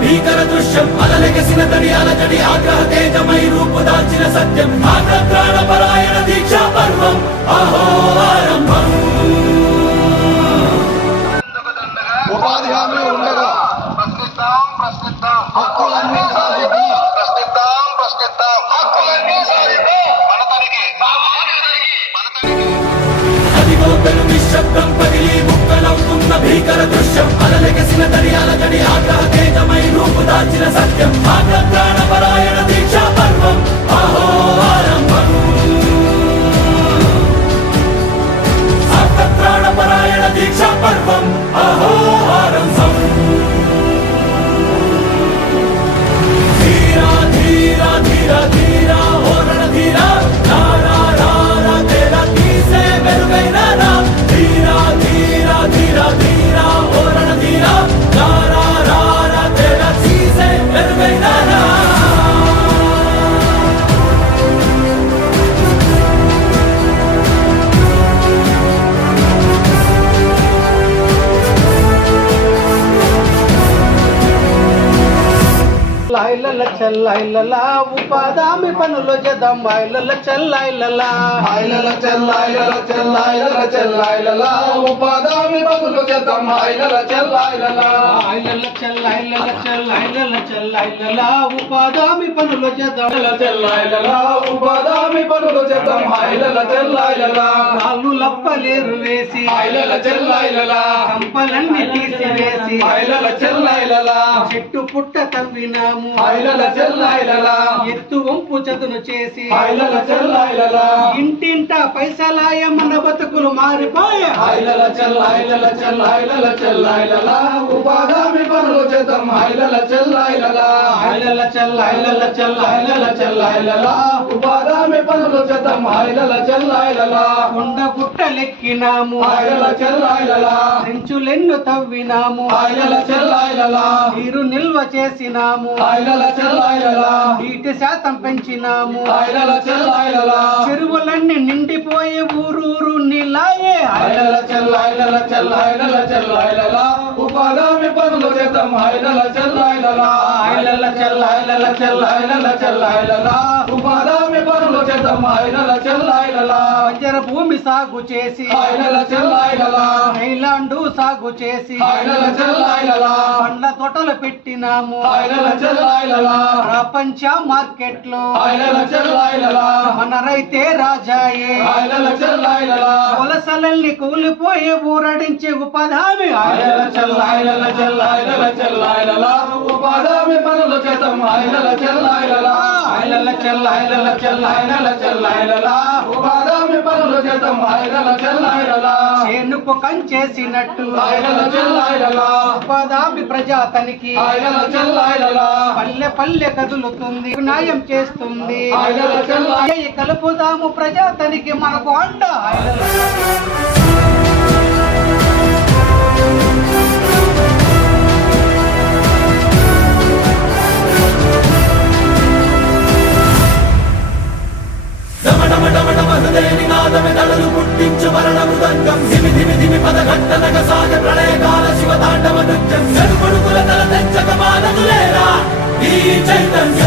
భీకర దృశ్యం అలలెగసిన తడి అలజడి ఆగ్రహ తేజమై రూపు దాల్చిన సత్యం ప్రాణపరాయణ దీక్షా పర్వం అహో ఆరంభం. ఉపాధి హామీ ఉండగా ప్రశ్నిద్దాం హక్కులన్నీ సాధిద్దాం ప్రశ్నిద్దాం హక్కులన్నీ సాధిద్దాం అదిగో పెను నిశ్శబ్దం పగిలి ముక్కలవుతున్న భీకర దృశ్యం అలలెగసిన తడి అలజడి ఆగ్రహ తేజమై రూపు దాల్చిన సత్యం ప్రాణపరాయణ దీక్షా పర్వం అహో ఆరంభం. ప్రాణపరాయణ దీక్షా పర్వం అహో ఆరంభం. ధీరా ధీరా ధీరా ధీరా ఓరణ ధీరా రారా రారా తేరా తీసే మెరుగైన రా. ధీరా ధీరా ధీరా ధీరా ఓరణ ధీరా రారా రారా తేరా తీసే మెరుగైన రా. లాయిలల చెల్లాయిలలా ఉపాధి పనులు చేద్దాం లాయిలల చెల్లాయిలలా హాయిలల చెల్లాయిలలా ఉపాధి పనులు చేద్దాం హాయిలల చెల్లాయిలలా లాయిలల చెల్లాయిలల చెల్లాయిలల చెల్లాయిలలా ఉపాధి పనులు చేద్దాం చెల్లాయిలలా ఉపాధి పనులు చేద్దాం హాయిలల చెల్లాయిలలా కాళ్ళు లప్పలేరు వేసి హాయిలల చెల్లాయిలలా కంపలన్నీ తీసివేసి హాయిలల చెల్లాయిలలా చెట్టు పుట్ట తవ్వినాము హాయిలల చెల్లాయిలలా ఎత్తు వంపు చదును చేసి హాయిలల చెల్లాయిలలా ఇంటింట పైసలాయ మన బతుకులు మారిపోయే హాయిలల చెల్లాయిలలా ఉపాధి పనులు చేద్దాం హాయిలల చెల్లాయిలలా లాయిలల చెల్లాయిలలా ఉపాధి పనులు చేద్దాం హాయిలల చెల్లాయిలలా కొండ గుట్టలెక్కినాము హాయిలల చెల్లాయిలలా సెంచులెన్ను తవ్వినాము హాయిలల చెల్లాయిలలా నీరు నిల్వ చేసినాము హాయిలల చెల్లాయిలలా నీటి శాతం పెంచినాము హాయిలల చెల్లాయిలలా చెరువులన్నీ నిండిపోయే ఊరూరు నీలాయే హాయిలల చెల్లాయిలలా ఉపాధి పనులు చేద్దాం హాయిలల చెల్లాయిలలా చెల్లాయిలలా ఉపాధి పనులు చేద్దాం హాయిలల చెల్లాయిలలా వంజర భూమి సాగు చేసి హాయిలల చెల్లాయిలలా ఐలాండు సాగు చేసి హాయిలల చెల్లాయిలలా పండ్ల తోటలు పెట్టినాము హాయిలల చెల్లాయిలలా ప్రపంచ మార్కెట్ లో హాయిలల చెల్లాయిలలా మన రైతే రాజాయే హాయిలల చెల్లాయిలలా వలసలల్ని కూలిపోయే ఊరడించే ఉపాధి హాయిలల చెల్లాయిలలా ఉపాధి పనులు చేద్దాం హాయిలల చెల్లాయిలలా చెల్లాయిలలా ఉపాధి పనులు చేద్దాం హాయిలల చెల్లాయిలలా చేనుకు కంచేసినట్టు హాయిలల చెల్లాయిలలా ఉపాధి ప్రజాతనికి హాయిలల చెల్లాయిలలా పల్లె పల్లె కదులుతుంది న్యాయం చేస్తుంది హాయిలల చెల్లాయి కలుపుదాము ప్రజాతనికి మనకు అండ దళలు పుట్టించు మరణ మృదంగం ధిమి ధిమి ధిమి పదఘట్టనగ సాగ ప్రళయకాల శివ తాండవ నృత్యం చెడు కొడుకుల తల తెంచక మానదులేరా ఈ చైతన్యం.